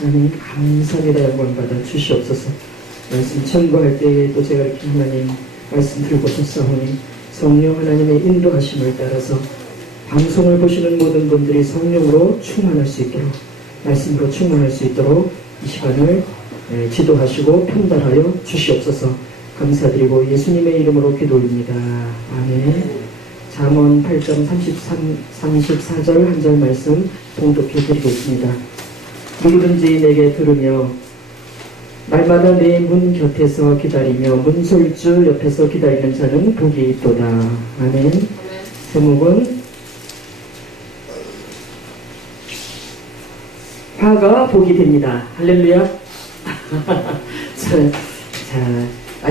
하나님 감사합니다. 영광 받아 주시옵소서. 말씀 청구할 때에 또 제가 이렇게 하나님 말씀 들고 섰사오니 성령 하나님의 인도하심을 따라서 방송을 보시는 모든 분들이 성령으로 충만할 수 있도록, 말씀으로 충만할 수 있도록 이 시간을 지도하시고 편달하여 주시옵소서. 감사드리고 예수님의 이름으로 기도드립니다. 아멘. 잠언 8장 34절 한 절 말씀 봉독해 드리겠습니다. 누구든지 내게 들으며 날마다 내 문 곁에서 기다리며 문설주 옆에서 기다리는 자는 복이 있도다. 아멘. 제목은 화가 복이 됩니다. 할렐루야.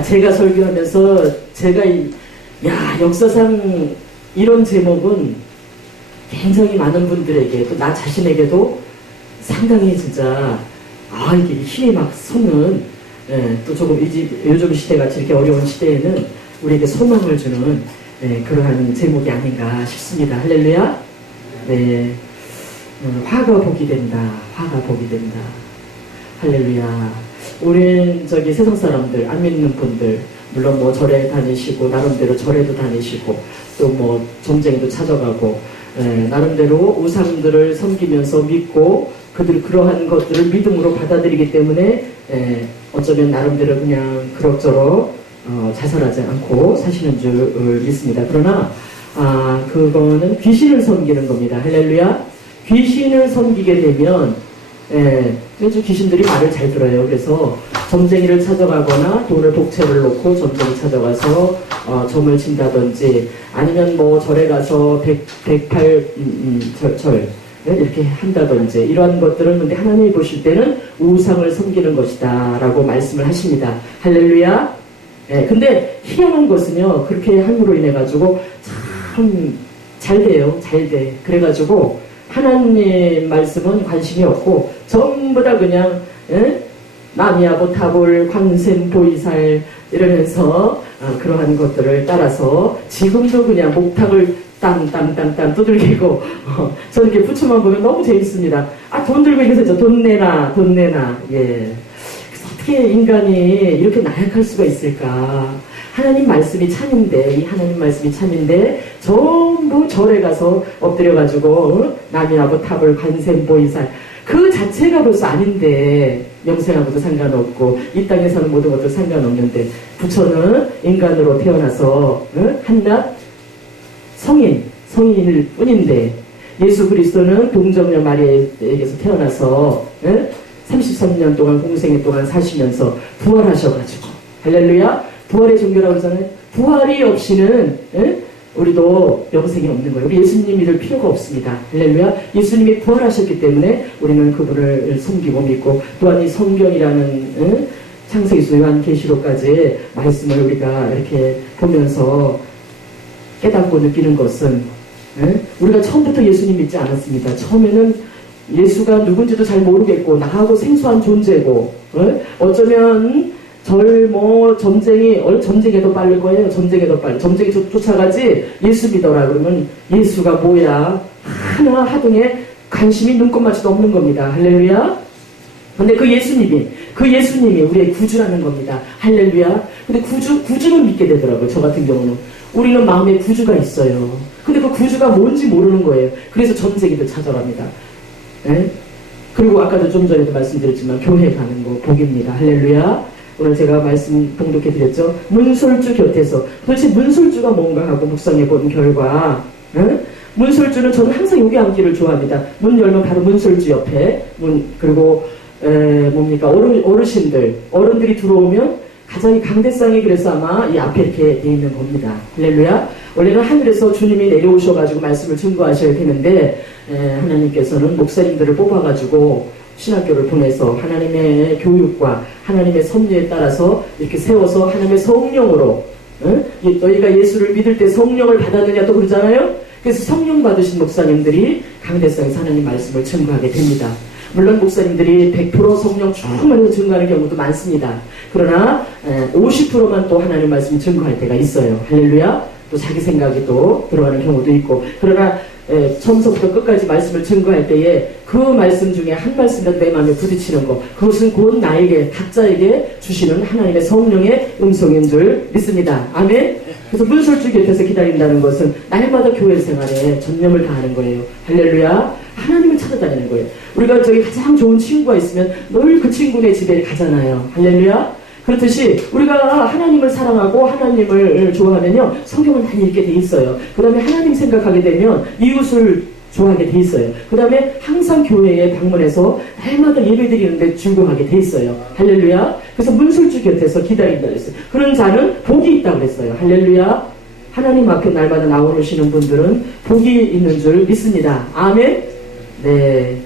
제가 설교하면서 역사상 이런 제목은 굉장히 많은 분들에게 또 나 자신에게도 상당히 진짜 이게 힘이 막 솟는, 또 조금 요즘 시대같이 이렇게 어려운 시대에는 우리에게 소망을 주는 그러한 제목이 아닌가 싶습니다. 할렐루야. 네. 화가 복이 된다. 화가 복이 된다. 할렐루야. 우린 세상 사람들, 안 믿는 분들, 물론 뭐 절에 다니시고, 나름대로 절에도 다니시고, 또 뭐 점쟁이도 찾아가고, 나름대로 우상들을 섬기면서 믿고, 그들 그러한 것들을 믿음으로 받아들이기 때문에, 어쩌면 나름대로 그냥 그럭저럭, 자살하지 않고 사시는 줄 믿습니다. 그러나, 그거는 귀신을 섬기는 겁니다. 할렐루야. 귀신을 섬기게 되면, 귀신들이 말을 잘 들어요. 그래서 점쟁이를 찾아가거나 돈을 복채를 놓고 점쟁이 찾아가서 점을 친다든지, 아니면 뭐 절에 가서 108절 이렇게 한다든지, 이러한 것들은 근데 하나님이 보실 때는 우상을 섬기는 것이다 라고 말씀을 하십니다. 할렐루야. 근데 희한한 것은요, 그렇게 함으로 인해 가지고 참 잘 돼요. 잘 돼. 그래가지고 하나님 말씀은 관심이 없고 전부 다 그냥 나미아보 타볼 광샘 보이살 이러면서 그러한 것들을 따라서 지금도 그냥 목탁을 땅땅땅땅 두들기고 저는 이렇게 부처만 보면 너무 재밌습니다. 돈 들고 있어서 돈 내놔 돈 내놔. 예. 그래서 어떻게 인간이 이렇게 나약할 수가 있을까? 하나님 말씀이 참인데, 이 하나님 말씀이 참인데 전부 절에 가서 엎드려가지고 나미아보 탑을 관샘 보이살, 그 자체가 벌써 아닌데, 명생하고도 상관없고 이 땅에 사는 모든 것도 상관없는데, 부처는 인간으로 태어나서 한낱 성인일 뿐인데, 예수 그리스도는 동정녀 마리아에게서 태어나서 33년 동안 공생애 동안 사시면서 부활하셔가지고, 할렐루야. 부활의 종교라고 하잖아요. 부활이 없이는 우리도 영생이 없는 거예요. 우리 예수님 믿을 필요가 없습니다. 할렐루야. 예수님이 부활하셨기 때문에 우리는 그분을 섬기고 믿고, 또한 이 성경이라는 창세기서 요한계시록까지 말씀을 우리가 이렇게 보면서 깨닫고 느끼는 것은, 우리가 처음부터 예수님 믿지 않았습니다. 처음에는 예수가 누군지도 잘 모르겠고 나하고 생소한 존재고, 어쩌면 점쟁이도 빠를 거예요. 점쟁이도 빨리. 점쟁이 쫓아가지 예수 믿어라 그러면 예수가 뭐야? 하나 하등에 관심이 눈꼽만치도 없는 겁니다. 할렐루야. 근데 그 예수님이 우리의 구주라는 겁니다. 할렐루야. 근데 구주를 믿게 되더라고요. 저 같은 경우는. 우리는 마음에 구주가 있어요. 근데 그 구주가 뭔지 모르는 거예요. 그래서 점쟁이들 찾아갑니다. 그리고 아까도 좀 전에도 말씀드렸지만 교회 가는 거 복입니다. 할렐루야. 오늘 제가 말씀 봉독해 드렸죠. 문설주 곁에서, 도대체 문설주가 뭔가 하고 묵상해 본 결과, 문설주는 저는 항상 여기 앉기를 좋아합니다. 문 열면 바로 문설주 옆에 그리고 어른들이 들어오면 가장 강대상이, 그래서 아마 이 앞에 이렇게 돼 있는 겁니다. 할렐루야. 원래는 하늘에서 주님이 내려오셔가지고 말씀을 증거하셔야 되는데, 하나님께서는 목사님들을 뽑아가지고 신학교를 보내서 하나님의 교육과 하나님의 섭리에 따라서 이렇게 세워서 하나님의 성령으로, 너희가 예수를 믿을 때 성령을 받았느냐 또 그러잖아요. 그래서 성령 받으신 목사님들이 강대상에서 하나님 말씀을 증거하게 됩니다. 물론 목사님들이 100% 성령 충만해서 증거하는 경우도 많습니다. 그러나 50%만 또 하나님 말씀 증거할 때가 있어요. 할렐루야. 또 자기 생각이 또 들어가는 경우도 있고, 그러나 처음부터 끝까지 말씀을 증거할 때에 그 말씀 중에 한 말씀이라도 내 마음에 부딪히는 것, 그것은 곧 나에게, 각자에게 주시는 하나님의 성령의 음성인 줄 믿습니다. 아멘. 그래서 문설주 곁에서 기다린다는 것은 날마다 교회 생활에 전념을 다하는 거예요. 할렐루야. 하나님을 찾아다니는 거예요. 우리가 저기 가장 좋은 친구가 있으면 늘 그 친구네 집에 가잖아요. 할렐루야. 그렇듯이 우리가 하나님을 사랑하고 하나님을 좋아하면요, 성경을 많이 읽게 돼 있어요. 그 다음에 하나님 생각하게 되면 이웃을 좋아하게 돼 있어요. 그 다음에 항상 교회에 방문해서 날마다 예배 드리는데 즐거워하게 돼 있어요. 할렐루야. 그래서 문술주 곁에서 기다린다 그랬어요. 그런 자는 복이 있다고 그랬어요. 할렐루야. 하나님 앞에 날마다 나오시는 분들은 복이 있는 줄 믿습니다. 아멘. 네.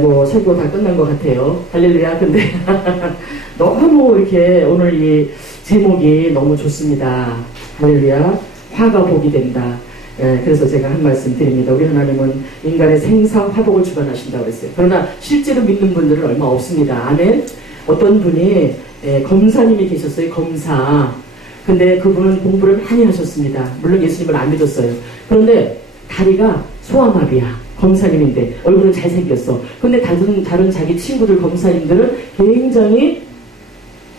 뭐 설교 다 끝난 것 같아요. 할렐루야. 근데 너무 이렇게 오늘 이 제목이 너무 좋습니다. 할렐루야. 화가 복이 된다. 그래서 제가 한 말씀 드립니다. 우리 하나님은 인간의 생사 화복을 주관하신다고 했어요. 그러나 실제로 믿는 분들은 얼마 없습니다. 아멘. 어떤 분이 검사님이 계셨어요. 검사. 근데 그분은 공부를 많이 하셨습니다. 물론 예수님을 안 믿었어요. 그런데 다리가 소아마비야. 검사님인데 얼굴은 잘생겼어. 근데 다른 자기 친구들 검사님들은 굉장히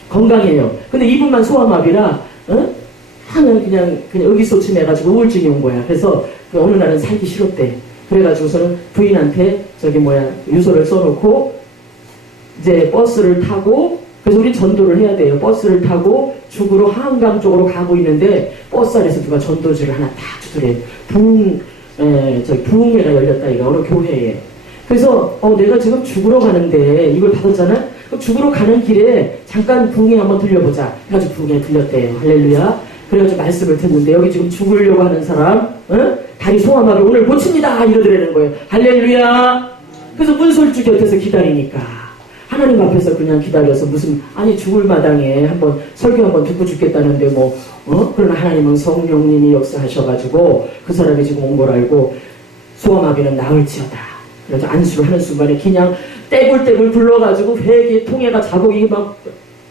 건강해요. 근데 이분만 소아마비라 그냥 의기소침해가지고 우울증이 온 거야. 그래서 어느 날은 살기 싫었대. 그래가지고서는 부인한테 유서를 써놓고 이제 버스를 타고, 그래서 우린 전도를 해야 돼요. 버스를 타고 죽으로 한강 쪽으로 가고 있는데 버스 안에서 누가 전도지를 하나 딱 주더래. 부흥회가 열렸다 이거 어느 교회에. 그래서 내가 지금 죽으러 가는데 이걸 받았잖아. 그럼 죽으러 가는 길에 잠깐 부흥회 한번 들려보자. 그래가지고 부흥회 들렸대요. 할렐루야. 그래가지고 말씀을 듣는데 여기 지금 죽으려고 하는 사람, 다리 소아마비 오늘 고칩니다 이러더라는 거예요. 할렐루야. 그래서 문설주 곁에서 기다리니까 하나님 앞에서 그냥 기다려서 아니 죽을 마당에 한번 설교 한번 듣고 죽겠다는데 그러나 하나님은 성령님이 역사하셔가지고 그 사람이 지금 온 걸 알고 소아마비는 나을지어다. 그래서 안수를 하는 순간에 그냥 떼굴떼굴 불러가지고 회기 통에가 자국이 막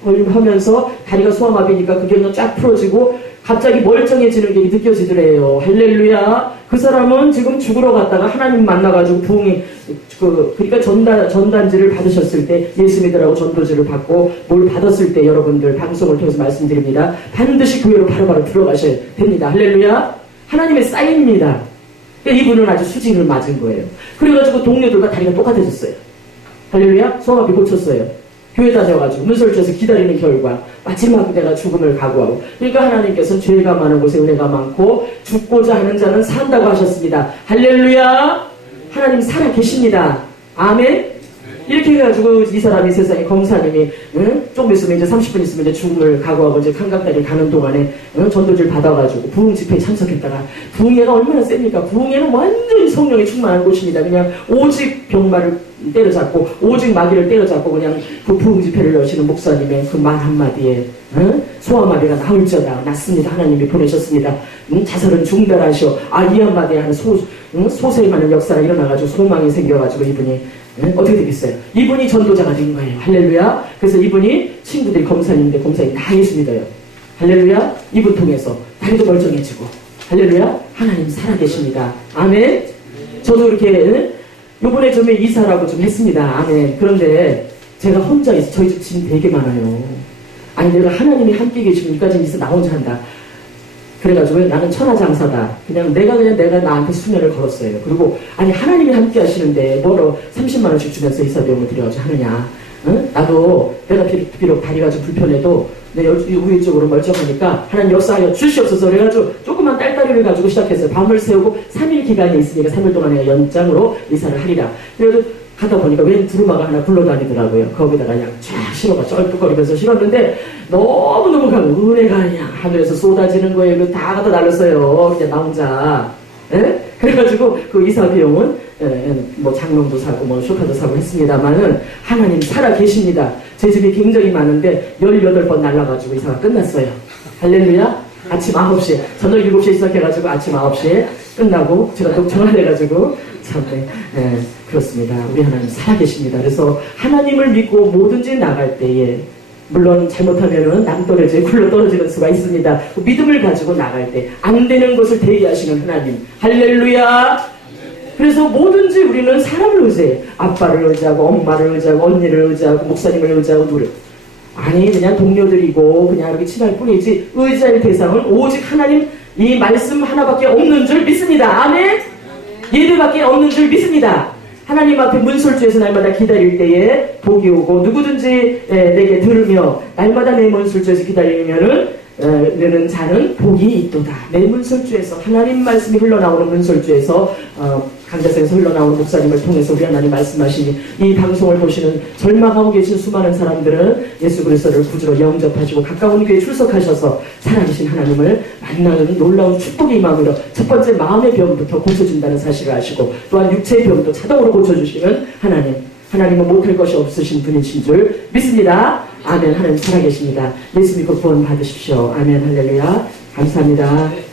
하면서 다리가 소아마비니까 그게 그냥 쫙 풀어지고 갑자기 멀쩡해지는 게 느껴지더래요. 할렐루야. 그 사람은 지금 죽으러 갔다가 하나님 만나가지고 부흥이 그러니까 전단지를 받으셨을 때 예수 믿으라고 전도지를 받고 뭘 받았을 때 여러분들 방송을 통해서 말씀드립니다. 반드시 교회로 바로바로 들어가셔야 됩니다. 할렐루야. 하나님의 사인입니다. 그러니까 이분은 아주 수직을 맞은 거예요. 그래가지고 동료들과 다리가 똑같아졌어요. 할렐루야. 소아마비 고쳤어요. 교회 다녀가지고 문설주에서 기다리는 결과 마지막 내가 죽음을 각오하고, 그러니까 하나님께서는 죄가 많은 곳에 은혜가 많고 죽고자 하는 자는 산다고 하셨습니다. 할렐루야. 하나님 살아 계십니다. 아멘. 이렇게 해가지고 이 사람이 세상에 검사님이 조금 있으면 이제 30분 있으면 이제 죽음을 각오하고 이제 한강다리 가는 동안에 전도지를 받아가지고 부흥 집회에 참석했다가, 부흥회가 얼마나 셉니까? 부흥회는 완전히 성령에 충만한 곳입니다. 그냥 오직 병마를 때려잡고 오직 마귀를 때려잡고 그냥 그 부흥 집회를 여시는 목사님의 그 말 한마디에 소아마비가 나을지어다. 낫습니다. 하나님이 보내셨습니다. 자살은 중단하시오. 이 한마디에 하는 소세에 많은 역사가 일어나가지고 소망이 생겨가지고 이분이 어떻게 되겠어요? 이분이 전도자가 된 거예요. 할렐루야. 그래서 이분이 친구들이 검사님인데 검사님 다 예수 믿어요. 할렐루야. 이분 통해서 다리도 멀쩡해지고, 할렐루야. 하나님 살아계십니다. 아멘. 저도 이렇게 요번에 좀 이사라고 좀 했습니다. 아멘. 그런데 제가 혼자 있어. 저희 집 짐 되게 많아요. 아니 내가 하나님이 함께 계시니까 지금 이사 나 혼자 한다. 그래가지고 나는 천하장사다. 그냥 내가 나한테 수면을 걸었어요. 그리고 아니 하나님이 함께 하시는데 뭐로 30만 원씩 주면서 이사 비용을 들여가지고 하느냐. 나도 내가 비록 다리가 좀 불편해도 내 우회적으로 멀쩡하니까 하나님 역사하여 주시옵소서. 그래가지고 조그만 딸다리를 가지고 시작했어요. 밤을 새우고 3일 기간이 있으니까 3일 동안 내가 연장으로 이사를 하리라. 그래도 가다 보니까 웬 두루마가 하나 굴러다니더라고요. 거기다가 그냥 쫙 실어가 쩔뚝거리면서 실었는데 너무너무 은혜가 그냥 하늘에서 쏟아지는 거예요. 다 갖다 날렸어요. 그냥 나 혼자. 예? 그래가지고 그 이사 비용은 뭐 장롱도 사고 뭐 쇼파도 사고 했습니다만은 하나님 살아 계십니다. 제 집이 굉장히 많은데 18번 날라가지고 이사가 끝났어요. 할렐루야. 아침 9시에 저녁 7시에 시작해가지고 아침 9시에 끝나고 제가 또 전화해가지고 참네. 그렇습니다. 우리 하나님 살아계십니다. 그래서 하나님을 믿고 뭐든지 나갈 때에 물론 잘못하면은 남떨어지에 굴러 떨어지는 수가 있습니다. 믿음을 가지고 나갈 때 안 되는 것을 대기하시는 하나님. 할렐루야. 그래서 뭐든지 우리는 사람을 의지해. 아빠를 의지하고 엄마를 의지하고 언니를 의지하고 목사님을 의지하고 누를. 아니 그냥 동료들이고 그냥 이렇게 친할 뿐이지 의지할 대상은 오직 하나님 이 말씀 하나밖에 없는 줄 믿습니다. 아멘. 얘들밖에 없는 줄 믿습니다. 하나님 앞에 문설주에서 날마다 기다릴 때에 복이 오고 누구든지 내게 들으며 날마다 내 문설주에서 기다리면은 너는 자는 복이 있도다. 내 문설주에서 하나님 말씀이 흘러나오는 문설주에서 강자석에서 흘러나오는 목사님을 통해서 우리 하나님 말씀하시니 이 방송을 보시는 절망하고 계신 수많은 사람들은 예수 그리스도를 구주로 영접하시고 가까운 교회에 출석하셔서 살아계신 하나님을 만나는 놀라운 축복의 마음으로 첫 번째 마음의 병부터 고쳐준다는 사실을 아시고 또한 육체의 병도 자동으로 고쳐주시는 하나님은 못할 것이 없으신 분이신 줄 믿습니다. 아멘. 하나님 살아계십니다. 예수 믿고 구원 받으십시오. 아멘. 할렐루야. 감사합니다.